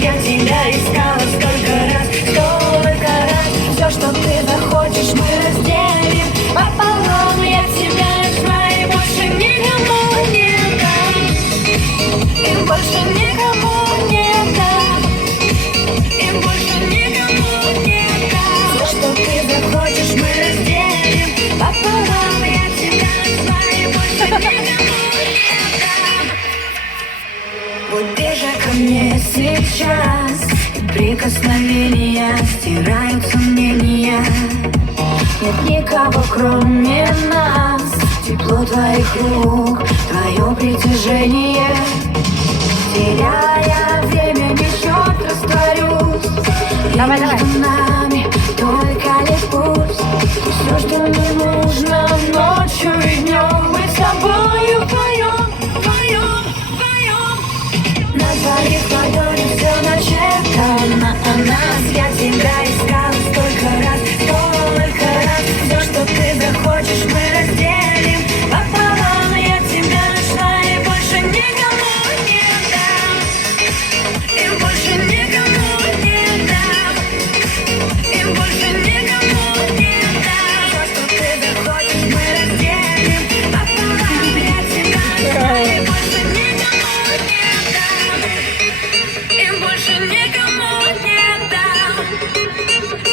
Я тебя искала столько раз. Все, что ты захочешь, мы разделим пополам. Я тебя нашла и больше никому не дам. И больше никому не дам. И больше никому не дам. Все, что ты захочешь, мы разделим пополам. Я тебя нашла и больше никому не дам. Будь ближе ко мне сейчас. Прикосновения стирают сомнения. Нет никого, кроме нас. Тепло твоих рук, твое притяжение. Теряя